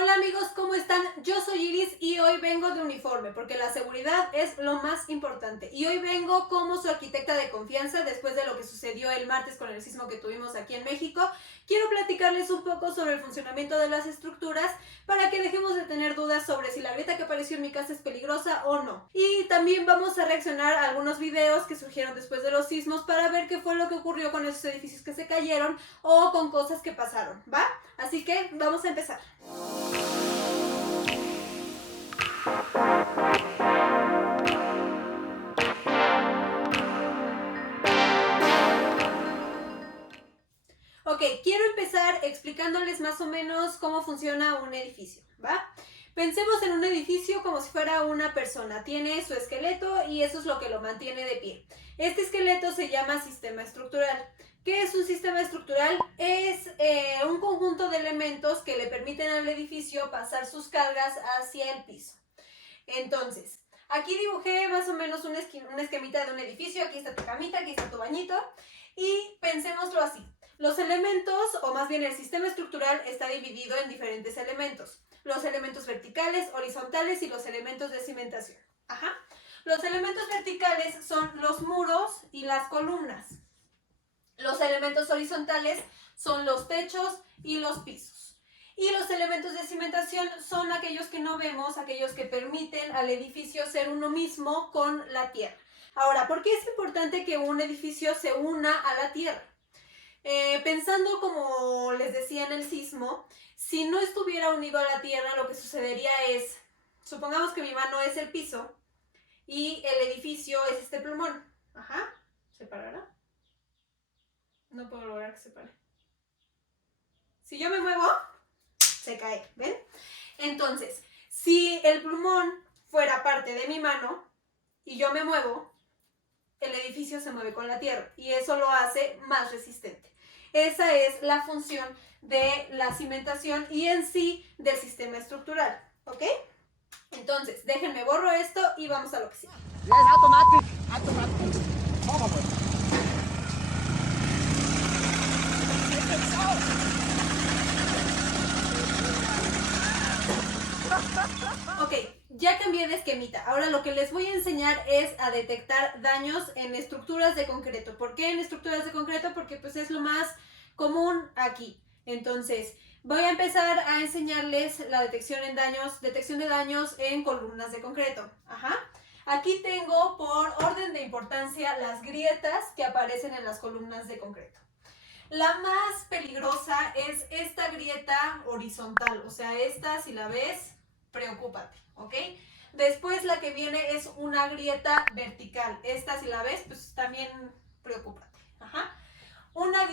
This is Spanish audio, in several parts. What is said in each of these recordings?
Hola amigos, ¿cómo están? Yo soy Iris y hoy vengo de uniforme porque la seguridad es lo más importante. Y hoy vengo como su arquitecta de confianza después de lo que sucedió el martes con el sismo que tuvimos aquí en México. Quiero platicarles un poco sobre el funcionamiento de las estructuras para que dejemos de tener dudas sobre si la grieta que apareció en mi casa es peligrosa o no. Y también vamos a reaccionar a algunos videos que surgieron después de los sismos para ver qué fue lo que ocurrió con esos edificios que se cayeron o con cosas que pasaron, ¿va? Así que vamos a empezar. Ok, quiero empezar explicándoles más o menos cómo funciona un edificio, ¿va? Pensemos en un edificio como si fuera una persona. Tiene su esqueleto y eso es lo que lo mantiene de pie. Este esqueleto se llama sistema estructural. ¿Qué es un sistema estructural? Es un conjunto de elementos que le permiten al edificio pasar sus cargas hacia el piso. Entonces, aquí dibujé más o menos una esquemita de un edificio. Aquí está tu camita, aquí está tu bañito. Y pensémoslo así. Los elementos, o más bien el sistema estructural, está dividido en diferentes elementos. Los elementos verticales, horizontales y los elementos de cimentación. Ajá. Los elementos verticales son los muros y las columnas. Los elementos horizontales son los techos y los pisos. Y los elementos de cimentación son aquellos que no vemos, aquellos que permiten al edificio ser uno mismo con la tierra. Ahora, ¿por qué es importante que un edificio se una a la tierra? Pensando como les decía en el sismo, si no estuviera unido a la tierra, lo que sucedería es, supongamos que mi mano es el piso y el edificio es este plumón. Ajá, ¿se parará? No puedo lograr que se pare. Si yo me muevo, se cae, ¿ven? Entonces, si el plumón fuera parte de mi mano y yo me muevo, el edificio se mueve con la tierra y eso lo hace más resistente. Esa es la función de la cimentación y en sí del sistema estructural, ¿ok? Entonces, déjenme borro esto y vamos a lo que sigue. Yes, automatic. Automatic. Vamos, pues. Ok, ya cambié de esquemita. Ahora lo que les voy a enseñar es a detectar daños en estructuras de concreto. ¿Por qué en estructuras de concreto? Porque pues es lo más común aquí. Entonces, voy a empezar a enseñarles la detección de daños en columnas de concreto. Ajá. Aquí tengo por orden de importancia las grietas que aparecen en las columnas de concreto. La más peligrosa es esta grieta horizontal, o sea, esta si la ves, preocúpate, ¿ok? Después la que viene es una grieta vertical, esta si la ves, pues también preocúpate, ajá. Una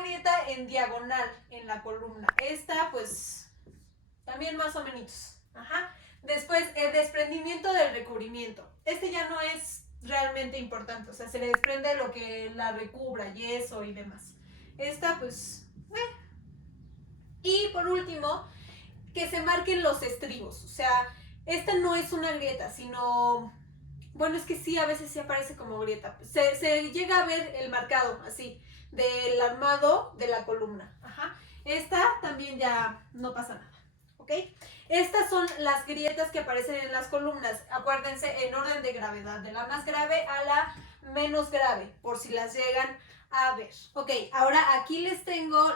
grieta en diagonal en la columna, esta pues también más o menos, ajá. Después el desprendimiento del recubrimiento, este ya no es realmente importante, o sea, se le desprende lo que la recubra, yeso y demás. Esta pues... Y por último, que se marquen los estribos. O sea, esta no es una grieta, sino... Bueno, es que sí, a veces sí aparece como grieta. Se llega a ver el marcado, así, del armado de la columna. Ajá. Esta también ya no pasa nada. ¿Ok? Estas son las grietas que aparecen en las columnas. Acuérdense, en orden de gravedad, de la más grave a la menos grave, por si las llegan a ver. Ok, ahora aquí les tengo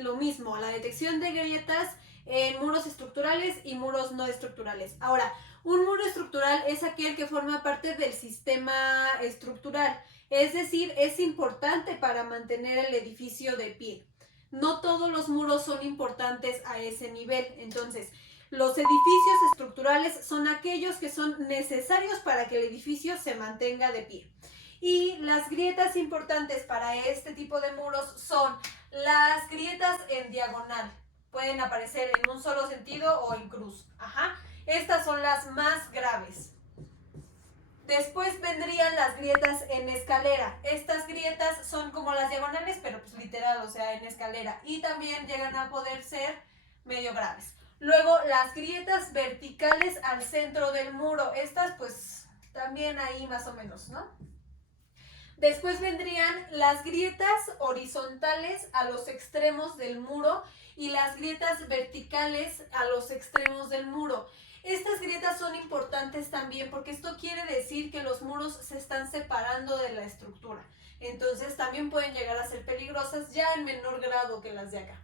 lo mismo, la detección de grietas en muros estructurales y muros no estructurales. Ahora, un muro estructural es aquel que forma parte del sistema estructural, es decir, es importante para mantener el edificio de pie. No todos los muros son importantes a ese nivel, entonces los edificios estructurales son aquellos que son necesarios para que el edificio se mantenga de pie. Y las grietas importantes para este tipo de muros son las grietas en diagonal. Pueden aparecer en un solo sentido o en cruz. Ajá. Estas son las más graves. Después vendrían las grietas en escalera. Estas grietas son como las diagonales, pero pues literal, o sea, en escalera. Y también llegan a poder ser medio graves. Luego, las grietas verticales al centro del muro. Estas pues también ahí más o menos, ¿no? Después vendrían las grietas horizontales a los extremos del muro y las grietas verticales a los extremos del muro. Estas grietas son importantes también porque esto quiere decir que los muros se están separando de la estructura. Entonces también pueden llegar a ser peligrosas ya en menor grado que las de acá.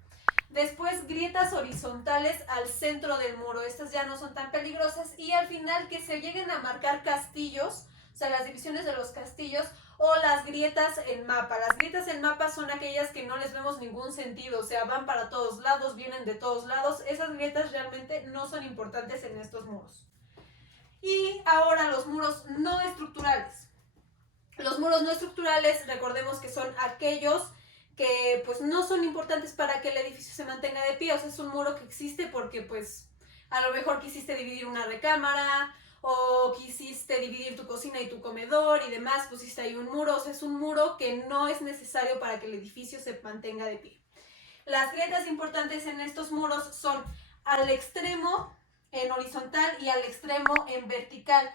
Después, grietas horizontales al centro del muro. Estas ya no son tan peligrosas. Y al final, que se lleguen a marcar castillos, o sea, las divisiones de los castillos, o las grietas en mapa. Las grietas en mapa son aquellas que no les vemos ningún sentido, o sea, van para todos lados, vienen de todos lados. Esas grietas realmente no son importantes en estos muros. Y ahora los muros no estructurales. Los muros no estructurales, recordemos que son aquellos que pues no son importantes para que el edificio se mantenga de pie. O sea, es un muro que existe porque pues a lo mejor quisiste dividir una recámara o quisiste dividir tu cocina y tu comedor y demás, pusiste ahí un muro. O sea, es un muro que no es necesario para que el edificio se mantenga de pie. Las grietas importantes en estos muros son al extremo en horizontal y al extremo en vertical.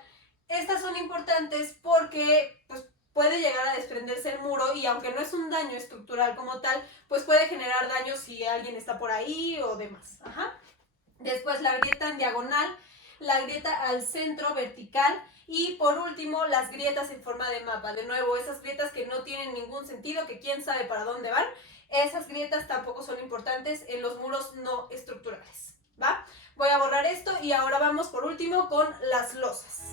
Estas son importantes porque pues puede llegar a desprenderse el muro y aunque no es un daño estructural como tal, pues puede generar daño si alguien está por ahí o demás. Después la grieta en diagonal, la grieta al centro vertical y por último las grietas en forma de mapa. De nuevo, esas grietas que no tienen ningún sentido, que quién sabe para dónde van, esas grietas tampoco son importantes en los muros no estructurales. ¿Va? Voy a borrar esto y ahora vamos por último con las losas.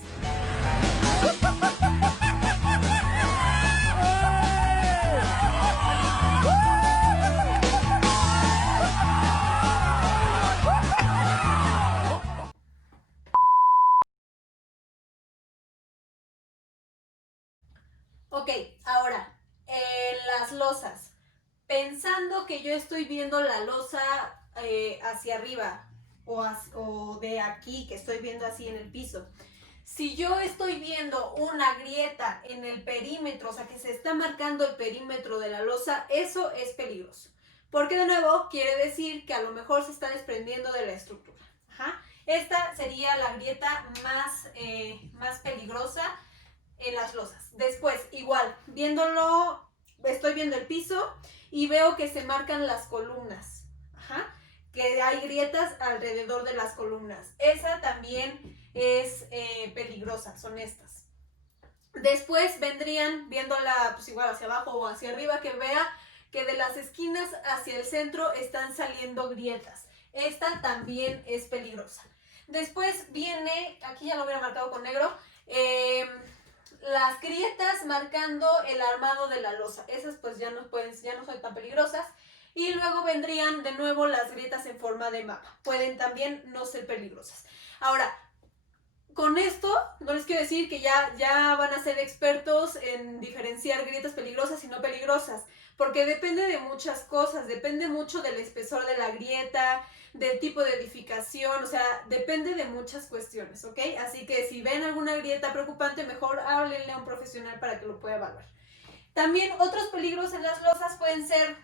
Ok, ahora, las losas. Pensando que yo estoy viendo la losa hacia arriba o de aquí, que estoy viendo así en el piso. Si yo estoy viendo una grieta en el perímetro, o sea que se está marcando el perímetro de la losa, eso es peligroso. Porque de nuevo quiere decir que a lo mejor se está desprendiendo de la estructura. Esta sería la grieta más peligrosa en las losas. Después, igual, viéndolo, estoy viendo el piso y veo que se marcan las columnas. Que hay grietas alrededor de las columnas. Esa también es peligrosa, son estas. Después vendrían, viéndola pues igual hacia abajo o hacia arriba, que vea que de las esquinas hacia el centro están saliendo grietas. Esta también es peligrosa. Después viene, aquí ya lo hubiera marcado con negro, las grietas marcando el armado de la losa. Esas pues ya no son tan peligrosas. Y luego vendrían de nuevo las grietas en forma de mapa. Pueden también no ser peligrosas. Ahora, con esto no les quiero decir que ya van a ser expertos en diferenciar grietas peligrosas y no peligrosas, porque depende de muchas cosas, depende mucho del espesor de la grieta, del tipo de edificación, o sea, depende de muchas cuestiones, ¿ok? Así que si ven alguna grieta preocupante, mejor háblenle a un profesional para que lo pueda evaluar. También otros peligros en las losas pueden ser,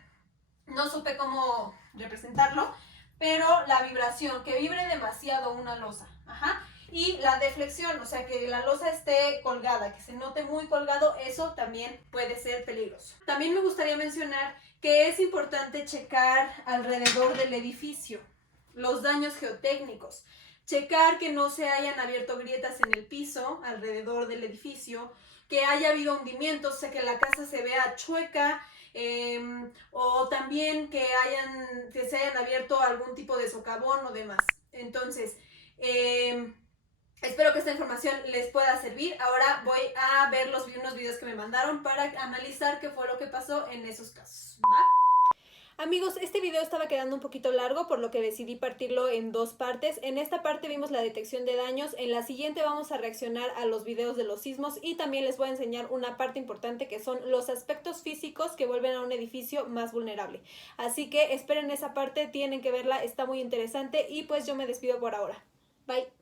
no supe cómo representarlo, pero la vibración, que vibre demasiado una losa, y la deflexión, o sea, que la losa esté colgada, que se note muy colgado, eso también puede ser peligroso. También me gustaría mencionar que es importante checar alrededor del edificio los daños geotécnicos, checar que no se hayan abierto grietas en el piso alrededor del edificio, que haya habido hundimientos, o sea, que la casa se vea chueca, o también que se hayan abierto algún tipo de socavón o demás. Entonces, espero que esta información les pueda servir. Ahora voy a ver unos videos que me mandaron para analizar qué fue lo que pasó en esos casos, ¿va? Amigos, este video estaba quedando un poquito largo, por lo que decidí partirlo en dos partes. En esta parte vimos la detección de daños, en la siguiente vamos a reaccionar a los videos de los sismos y también les voy a enseñar una parte importante que son los aspectos físicos que vuelven a un edificio más vulnerable. Así que esperen esa parte, tienen que verla, está muy interesante y pues yo me despido por ahora. Bye.